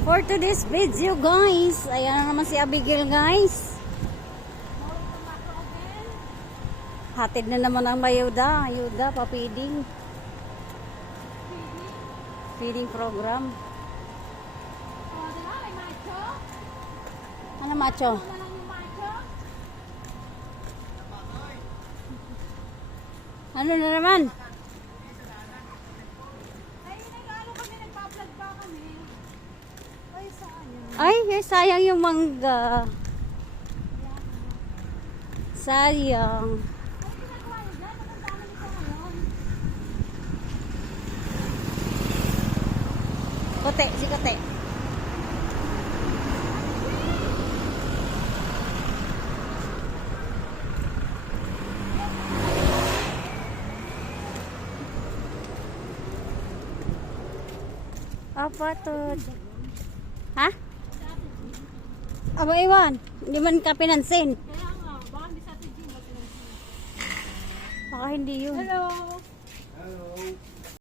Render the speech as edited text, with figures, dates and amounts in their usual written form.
For today's video guys, ayan na naman si Abigail guys. Hatid na naman ang mayuda. Ayuda, pa-feeding. Feeding program. Ano macho? Ano na naman? Ay, sayang yung mangga. Sayang. Kote, si Kote. Apa to? Ha? Aba, iwan. Hindi man ka pinansin. Kaya nga, baka hindi sa atin Gina pinansin. Baka hindi yun. Hello! Hello.